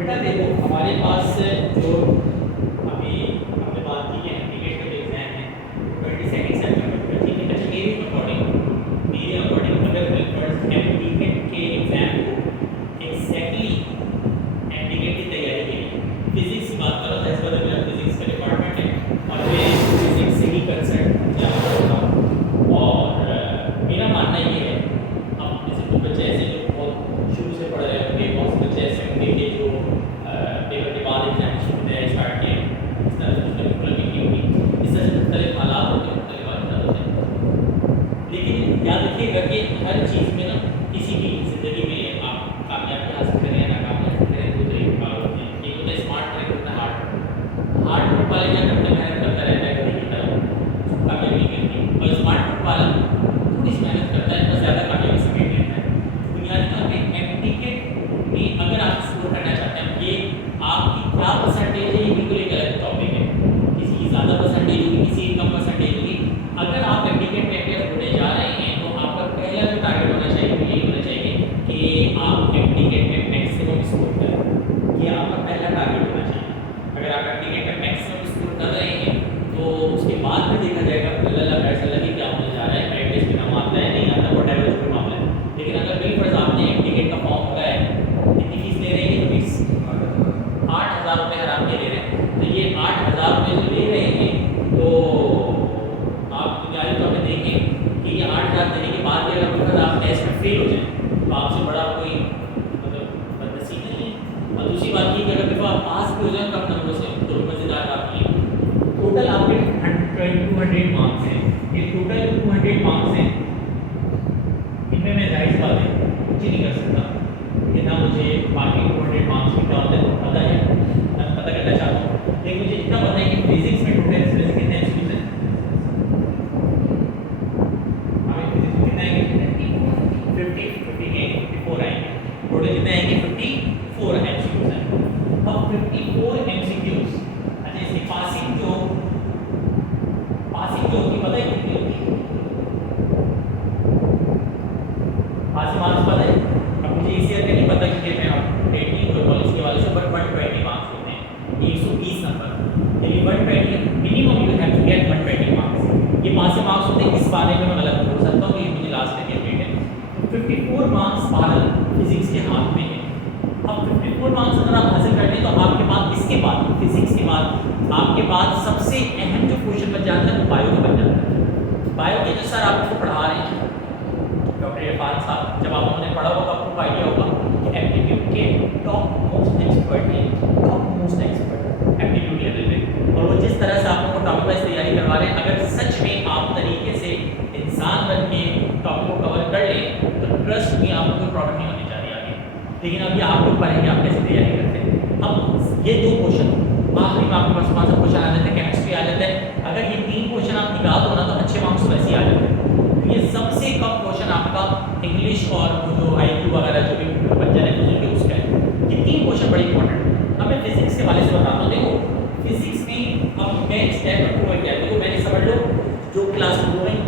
बेटा देखो हमारे पास जो अभी हमने बात की है एमटीकेट का एग्जाम है 22 सेप्टेम्बर का, ठीक है। अच्छा मेरे अकॉर्डिंग अगर फर्स्ट एमटीकेट के एग्जाम को एग्जैक्टली एमटीकेट की तैयारी के लिए फिजिक्स की बात करो तो इस बार मेरा फिजिक्स का डिपार्टमेंट है और मैं फिजिक्स से ही कंसर्न जाना चाहूँगा। और मेरा मानना ये है, अब जैसे कुछ बच्चे ऐसे जो बहुत शुरू से पढ़ रहे होंगे, बहुत से बच्चे ऐसे होंगे कि जो पेपर के बाद एग्जाम शुरू स्टार्ट किए, इस तरह से उसमें प्लगिंग की होगी, इस तरह से मुख्तलिफ हालात होते हैं, मुख्तलिफ हालात होते हैं। लेकिन याद रखिएगा कि हर चीज़ में ना किसी भी ज़िंदगी में आप कामयाबी हासिल करें या नाकामयाबी करें, दो तरीके के होते हैं। एक होता है स्मार्ट ट्रैक, होता है हार्ड ट्रैक वाले क्या करते हैं, मेहनत करता रहता है कभी की तरह, कामयाबी नहीं मिलती। और स्मार्ट ट्रैक वाला थोड़ी सी मेहनत करता है पर ज़्यादा कामयाबी समेट लेता है। बुनियादी तौर पर एमटीकेट में अगर आप स्कोर करना चाहते हैं, ये आपकी क्या परसेंटेज है ये बिल्कुल एक अलग टॉपिक है। किसी की ज़्यादा परसेंटेज होगी, किसी की कम परसेंटेज होगी। अगर आप एमटीकेट में अपेयर होने जा रहे हैं तो आपका पहला जो टारगेट होना चाहिए वो ये होना चाहिए कि आप एमटीकेट में मैक्सिमम स्कोर करें। ये आपका पहला टारगेट होना चाहिए। अगर आप एमटीकेट में मैक्सिमम स्कोर कर रहे हैं तो उसके बाद में देखा जाएगा अल्लाह फैसला कि क्या होने जा रहा है, मेरिट लिस्ट में नाम आता है नहीं आता, व्हाटएवर जो भी मामला है। लेकिन अगर बिलफर्ज आपने एमटीकेट का फॉर्म भरा है, कितनी फीस ले रहे हैं, फीस 8,000 रुपये हर आपके ले रहे हैं। तो ये 8,000 रुपये जो ले रहे हैं तो आप बुनियादी तौर पर देखें कि ये 8,000 देने के बाद भी अगर बिलफर्ज आप टेस्ट में फेल हो जाए तो आपसे बड़ा कोई मतलब बदनसीब नहीं है। और दूसरी बात ये कि अगर बिल्कुल आप पास भी हो जाए कम नंबरों से तो मज़ेदार बात ये टोटल आपके 200 मार्क्स हैं। ये टोटल 200 मार्क्स हैं, इनमें मैं जाहिर बात है कुछ नहीं कर सकता कि ना मुझे बाकी 200 मार्क्स की क्या होता है पता है, मैं पता करना चाहता हूँ। लेकिन मुझे इतना पता है कि फिजिक्स में टोटल इसमें से कितने एमसीक्यूज हैं, हमें फिजिक्स में कितने आएंगे 54 आएंगे। टोटल कितने आएंगे 54 एमसीक्यूज हैं। अब 54 एमसीक्यूज, अच्छा इसकी पासिंग जो होती पता है कितनी होती है, पासिंग मार्क्स पता है। अब मुझे इस ईयर का नहीं पता कि मैं आप डेटिंग और कॉलेज के वाले से बट 120 मार्क्स होते हैं, 120 नंबर, यानी 120 minimum you have to get 120 marks. ये पासिंग मार्क्स होते हैं। इस बारे में मैं गलत बोल सकता हूँ कि ये मुझे लास्ट ईयर अपडेट है। 54 मार्क्स बहरहाल फिजिक्स के हाथ में है। अब 54 मार्क्स अगर आप हासिल कर लें तो आपके पास इसके बाद फिजिक्स के बाद आपके पास सबसे अहम जो क्वेश्चन बन जाता है वो बायो का बन जाता है। बायो के जो सर आपको पढ़ा रहे हैं डॉक्टर इरफान साहब, जब आप उन्होंने पढ़ा होगा आपको आइडिया होगा कि एप्टीट्यूड के टॉप मोस्ट एक्सपर्ट हैं, top most expert aptitude level पे। और वो जिस तरह से आप लोगों को टॉपिक वाइज तैयारी करवा रहे हैं, अगर सच में आप तरीके से इंसान बन के टॉपिक को कवर कर लें तो ट्रस्ट में आपको कोई प्रॉब्लम नहीं होनी चाहिए आगे। लेकिन अभी आप लोग पढ़ेंगे आप कैसे तैयारी करते हैं। अब ये दो क्वेश्चन आखिरी में आपके पास 5 क्वेश्चन आ जाते हैं, केमिस्ट्री आ जाता है। अगर ये 3 क्वेश्चन आप निकाल दो ना तो अच्छे मार्क्स वैसे ही आ जाते हैं। ये सबसे कम क्वेश्चन आपका इंग्लिश और जो आईक्यू वगैरह जो भी बच्चा है बुजुर्ग उसका है। ये 3 क्वेश्चन बड़े इंपॉर्टेंट है। अब मैं फिजिक्स के वाले से बताता हूँ। देखो फिजिक्स में अब मैं स्टेप प्रूव किया, देखो मैंने समझ लो जो क्लास हो गई।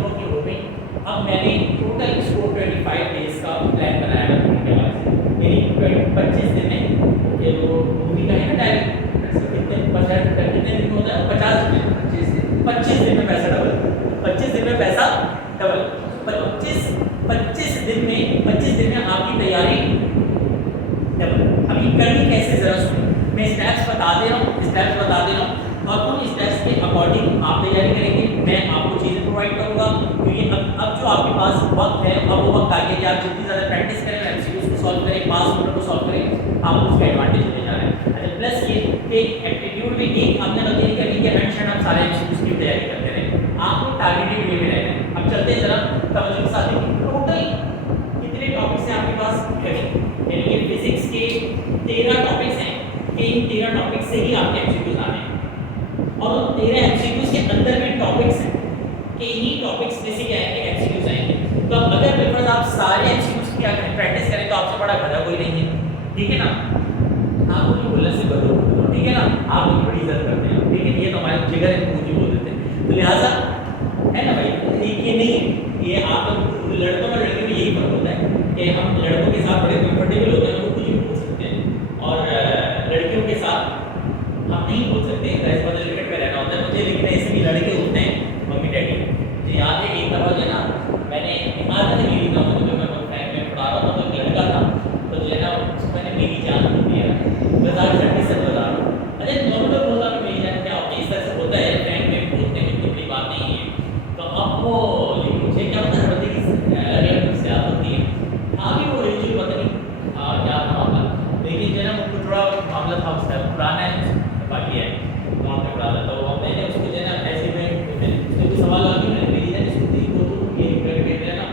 अब मैंने टोटल स्कोर 25 डेज का प्लान बनाया है उनके वाले से, यानी 25 दिन में ये जो मूवी का है ना डायरेक्ट कितने दिन में होता है 50 दिन, 25 दिन में पैसा डबल, 25 दिन में पैसा डबल, 25 दिन में आपकी तैयारी डबल। अभी करनी कैसे जरा सुनो, मैं स्टेप्स बता दे रहा हूँ और उन स्टेप्स के अकॉर्डिंग आप तैयारी करेंगे। मैं आपको चीज़ें प्रोवाइड करूँगा क्योंकि अब जो आपके पास वक्त है अब वो वक्त आगे कि आप जितनी ज़्यादा प्रैक्टिस करें, एमसीक्यूज को सॉल्व करें, पास नंबर को सॉल्व करें, आप उसका एडवांटेज होने जा रहे हैं। अच्छा प्लस ये कि एप्टीट्यूड में एक हमने गलती करनी कि एंड आप सारे एमसीक्यूज की तैयारी करते रहें, आपको टारगेटेड वे में रहना है। अब चलते हैं जरा तवज्जो के साथ टोटल कितने टॉपिक्स हैं आपके पास, यानी कि फिजिक्स के 13 टॉपिक्स हैं कि इन 13 टॉपिक्स से ही आपके एमसीक्यूज आने हैं। और उन 13 एमसीक्यूज के अंदर भी टॉपिक्स हैं कि इन्हीं टॉपिक्स में से क्या है कि एमसीक्यूज आएंगे। तो अब अगर बिल्कुल आप सारे एमसीक्यूज की अगर प्रैक्टिस करें तो आपसे बड़ा गधा कोई नहीं है, ठीक है ना। आप उन्हें बोलने से बदलो, ठीक है ना, आप उनकी बड़ी इज्जत करते हैं, लेकिन ये तो हमारे जिगर है पूजी बोल देते हैं। तो लिहाजा है ना भाई, ये नहीं है ये आप लड़कों और लड़के में यही फर्क होता है कि हम लड़कों के साथ बड़े कंफर्टेबल होते हैं, वो कुछ भी बोल सकते हैं और पुराना है बाकी है वहाँ पे पढ़ा था। तो अब मैंने उसको जो है ना ऐसे में उसने कोई सवाल आ गया मेरी ना स्कूटी को तो ये कहते हैं ना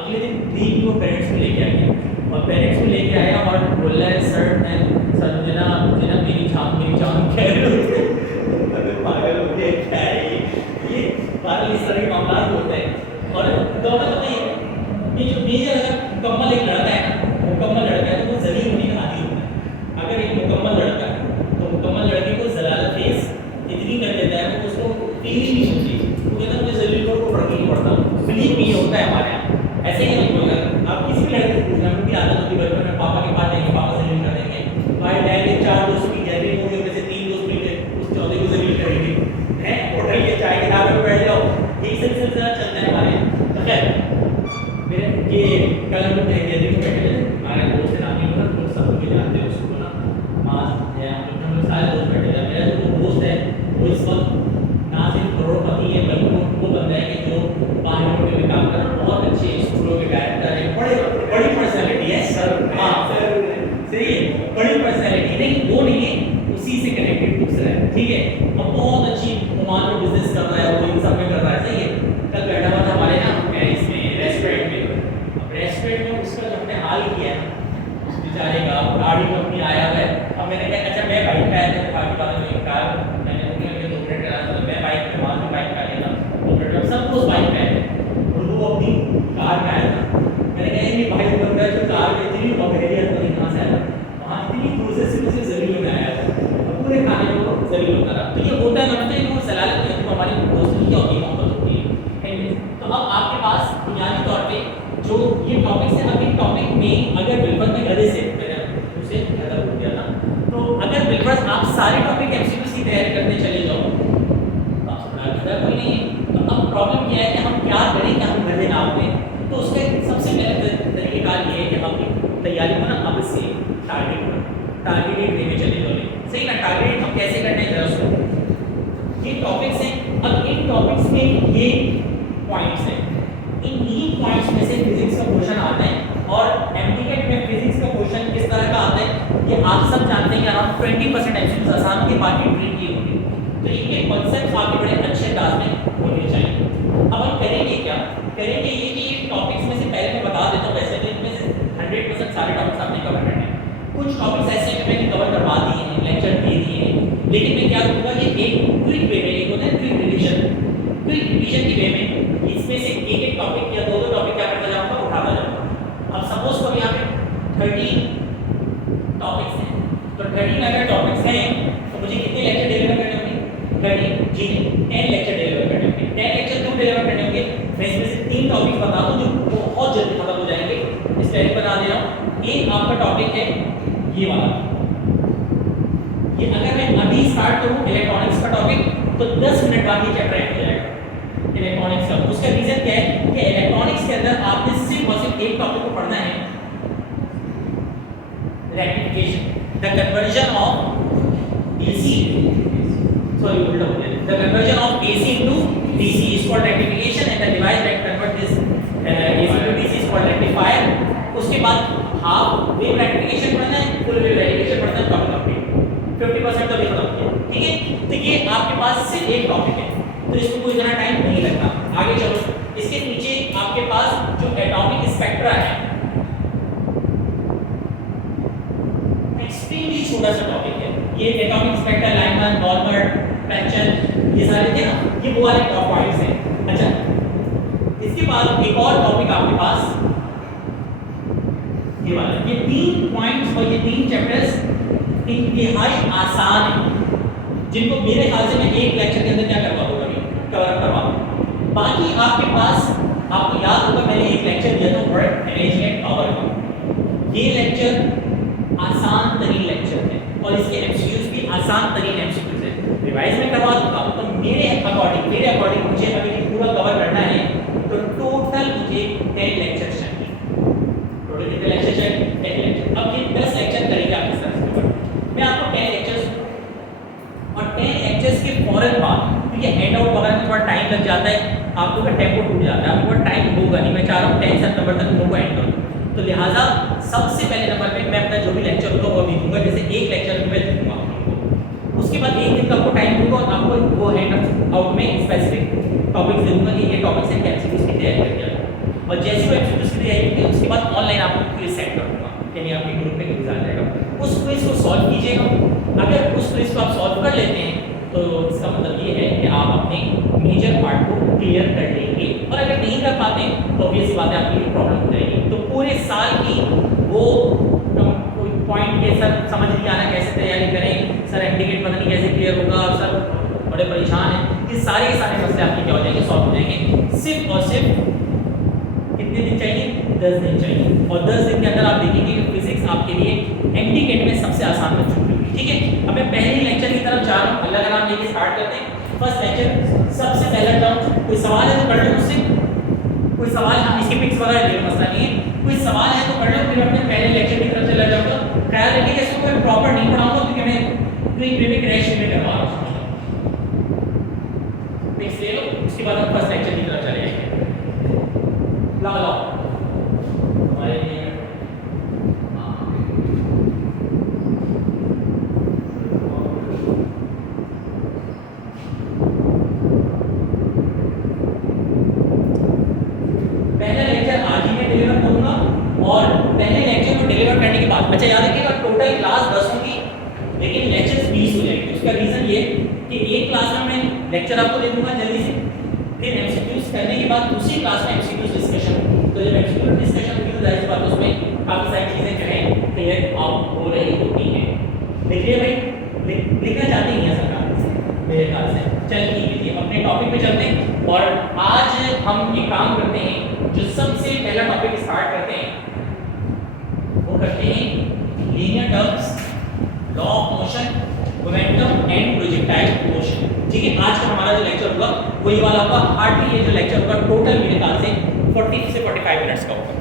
अगले दिन दी वो पेरेंट्स को लेके आ गया और पेरेंट्स को लेके आया और बोल रहा है सर मुझे ना मेरी जान कह रहे हो पागल हो गया क्या है ये पागल इस तरह के मामला होते हैं। और तो मतलब ये जो मेजर अगर मुकम्मल एक लड़का है ना मुकम्मल लड़का है तो वो जलील होने का आदी होता है। अगर एक मुकम्मल लड़का है तो मुकम्मल लड़के को जलालत फेस इतनी कर देता है वो उसको फीलिंग नहीं होती वो कहता है मुझे जलील को पढ़ के नहीं पढ़ता फीलिंग नहीं होता है हमारे यहाँ ऐसे ही नहीं होगा। आप किसी भी लड़के से पूछना भी आदत होती है बचपन में पापा के पास जाएंगे पापा जलील कर देंगे भाई डैडी 4 दोस्त की गैलरी होगी में से 3 दोस्त मिलकर उस चौथे को जलील करेंगे हैं होटल के चाय के ढाबे पे बैठ जाओ एक सिलसिला चलता है हमारे यहाँ। तो खैर मेरे ये कल हम लोग गैलरी में बैठे थे हमारे दोस्त नानी को ना तो सब लोग जानते हैं उसको ना माँ हम लोग सारे दोस्त बैठे थे। मेरा जो दोस्त है वो इस वक्त ना सिर्फ करोड़पति है बल्कि वो बंदा है कि जो बाहर में काम कर रहा है बहुत अच्छे स्कूलों के डायरेक्टर है बड़ी पर्सनैलिटी है सर। हाँ सर सही है बड़ी पर्सनैलिटी नहीं वो नहीं है उसी से कनेक्टेड दूसरा है ठीक है। अब बहुत अच्छी ओमान में बिजनेस कर रहा है वो इन सब में कर रहा है सही है। कल बैठा हुआ था हमारे ना इसमें रेस्टोरेंट में अब रेस्टोरेंट में उसका जो हमने हाल किया उस बेचारे का गाड़ी में अपनी आया हुआ है। अब मैंने कहा अच्छा मैं बाइक पे आया था बाकी बात में कार मैंने उन्हें 2 मिनट करा था तो मैं बाइक पे वहाँ पे बाइक पे आया था 2 मिनट में सब कुछ बाइक पे आए और वो अपनी कार में आया था। मैंने कहा ये भाई बंदा जो कार में इतनी बकरियत नहीं कहाँ से आया वहाँ इतनी दूर से सिर्फ उसे जलील में आया था पूरे खाने को जलील होता रहा। तो ये होता है ना मतलब इनको सलालत नहीं होती हमारी दोस्ती की होती मोहब्बत होती है। तो अब आपके पास बुनियादी तौर पे जो ये टॉपिक्स है अब इन टॉपिक में अगर बिल्कुल में गधे से उसे गधा हो गया था तो अगर बिल्कुल आप सारे टॉपिक एमसीक्यूज की तैयारी करने चले जाओ तो आपसे बड़ा गधा कोई नहीं है। तो अब प्रॉब्लम क्या है कि हम क्या करें कि हम गधे ना बने। तो उसका सबसे पहले तरीकेकार ये है कि हम तैयारी को ना अब से टारगेटेड वे में चले जाओ सही ना। टारगेट हम कैसे करने हैं जरा सुनो ये टॉपिक्स हैं। अब इन टॉपिक्स में ये पॉइंट्स हैं इन पॉइंट्स में से फिजिक्स का क्वेश्चन आता है और एमटीकेट में फिजिक्स का क्वेश्चन किस तरह का आता है ये आप सब जानते हैं कि अराउंड 20% एमसीक्यूज आसान होंगे बाकी ट्रिकी होंगे। तो इनके कांसेप्ट्स आपके बड़े अच्छे अंदाज में होने चाहिए। अब हम करेंगे क्या करेंगे ये कि टॉपिक्स में से पहले मैं बता देता हूँ वैसे तो इनमें से 100% सारे टॉपिक्स आपने कवर करने हैं। कुछ टॉपिक्स ऐसे हैं मैंने कवर करवा दिए हैं लेक्चर दे दिए हैं लेकिन मैं क्या करूँगा कि एक क्विक वे में एक होता है क्विक रिवीजन की वे में इसमें से एक टॉपिक या 2 टॉपिक क्या करता जाऊँगा उठाता जाऊँगा। अब सपोज करो यहाँ पे 30 टॉपिक्स हैं तो 30 अगर टॉपिक्स हैं तो मुझे कितने लेक्चर डिलीवर करने होंगे 30 जी 10 लेक्चर डिलीवर करने होंगे 10 लेक्चर क्यों डिलीवर करने होंगे मैं इसमें से 3 टॉपिक बता दूं जो बहुत जल्दी खत्म हो जाएंगे इस पहले बता दे रहा हूँ। एक आपका टॉपिक है ये वाला ये अगर मैं अभी स्टार्ट करूं इलेक्ट्रॉनिक्स का टॉपिक तो 10 मिनट बाद ये चैप्टर एंड हो जाएगा इलेक्ट्रॉनिक्स का। उसका रीजन क्या है कि इलेक्ट्रॉनिक्स के अंदर आपने सिर्फ और सिर्फ एक टॉपिक को पढ़ना है rectification the conversion of AC sorry उल्टा हो गया the conversion of AC into DC is called rectification and the device that convert this AC to DC is called rectifier. उसके बाद हाफ वेव रेक्टिफिकेशन पढ़ना है फुल वेव रेक्टिफिकेशन पढ़ना है topic complete 50% तो भी खत्म किया ठीक है। तो ये आपके पास सिर्फ एक टॉपिक है तो इसको कोई इतना टाइम नहीं लगता। आगे चलो इसके नीचे आपके पास जो एटॉमिक स्पेक्ट्रा है एक्सट्रीमली छोटा सा टॉपिक है ये एटॉमिक स्पेक्ट्रा लाइनमैन नॉर्मल पैचन ये सारे थे ना ये वो वाले टॉप पॉइंट्स हैं। अच्छा इसके बाद एक और टॉपिक आपके पास ये वाला ये 3 पॉइंट्स और ये 3 चैप्टर्स इंतहाई आसान है जिनको मेरे ख्याल से मैं एक लेक्चर के अंदर क्या करवा दूंगा कवर करवा दूंगा। बाकी आपके पास आपको याद होगा मैंने एक लेक्चर दिया था वर्क मैनेजमेंट पावर का ये लेक्चर आसान तरीन लेक्चर है और इसके एमसीक्यूज भी आसान तरीन एमसीक्यूज है। रिवाइज में करवा दूंगा तो मेरे अकॉर्डिंग मुझे अगर ये पूरा कवर करना है तो टोटल मुझे 10 लेक्चर चाहिए। टोटल कितने लेक्चर चाहिए 10 लेक्चर। अब ये 10 लेक्चर करेंगे आप इस तरह से मैं आपको 10 लेक्चर्स और 10 लेक्चर्स के फौरन बाद क्योंकि हैंड आउट वगैरह में थोड़ा टाइम लग जाता है आप लोग का टेम्पो टूट जाता है आपको टाइम होगा नहीं। मैं चाह रहा हूँ 10 सितंबर तक लोगों को एंड करूँ तो लिहाजा सबसे पहले नंबर पे मैं अपना जो भी लेक्चर होगा वो भी दूंगा जैसे एक लेक्चर में मैं दूंगा में भी ग्रुप में क्विज आ जाएगा, उस क्विज को सॉल्व कीजिएगा। अगर उस क्विज को आप सॉल्व कर लेते हैं तो इसका मतलब ये है कि आप अपने मेजर पार्ट को क्लियर कर लेंगे, और अगर नहीं कर पाते तो ऑब्वियस बात है आपकी प्रॉब्लम हो जाएगी। तो पूरे साल की वो कोई पॉइंट के सर समझ नहीं आ रहा कैसे तैयारी करें, सर एंटीगेट पता नहीं कैसे क्लियर होगा, सर बड़े परेशान हैं, ये सारे के सारे मसले आपके क्या हो जाएंगे, सॉल्व हो जाएंगे। सिर्फ और सिर्फ कितने दिन चाहिए, 10 दिन चाहिए, और 10 दिन के अंदर आप देखेंगे कि फिजिक्स आपके लिए एंटीगेट में सबसे आसान बन चुकी है। ठीक है, अब मैं पहले लेक्चर की तरफ जा रहा हूँ, अल्लाह का नाम लेके स्टार्ट करते हैं। फर्स्ट लेक्चर, सबसे पहला टर्म, कोई सवाल है तो कर लो मुझसे, कोई सवाल, हम इसके पिक्स वगैरह ले, मसला नहीं है, कोई सवाल है तो कर लो, फिर अपने पहले लेक्चर की तरफ चला जाऊंगा। ख्याल रखिएगा इसको मैं प्रॉपर नहीं पढ़ाऊंगा क्योंकि मैं क्विक रिविक क्रैश में करवा रहा हूँ। पिक्स ले लो, उसके बाद हम फर्स्ट लेक्चर की तरफ चले जाएंगे। लाओ हमारे लिए अच्छा याद रखिएगा टोटल क्लास 10 होगी लेकिन लेक्चर्स 20 हो जाएंगे। उसका रीजन ये कि एक क्लास में मैं लेक्चर आपको दे दूंगा जल्दी से, फिर एमसीक्यूज करने के बाद दूसरी क्लास में एमसीक्यूज डिस्कशन, तो जब एमसीक्यूज डिस्कशन होगी तो जाहिर सी बात है उसमें काफी सारी चीजें जो है क्लियर आउट हो रही होती हैं। देखिए भाई लिखना चाहते हैं या सरकार मेरे ख्याल से। चल ठीक है, अपने टॉपिक पे चलते हैं और आज हम एक काम करते हैं, जो सबसे पहला टॉपिक स्टार्ट करते हैं वो करते हैं linear terms, law of motion, momentum and projectile motion. ठीक है, आज का हमारा जो लेक्चर होगा वही वाला होगा। हार्डली ये जो लेक्चर होगा टोटल मेरे ख्याल से 40 से 45 मिनट्स का होगा।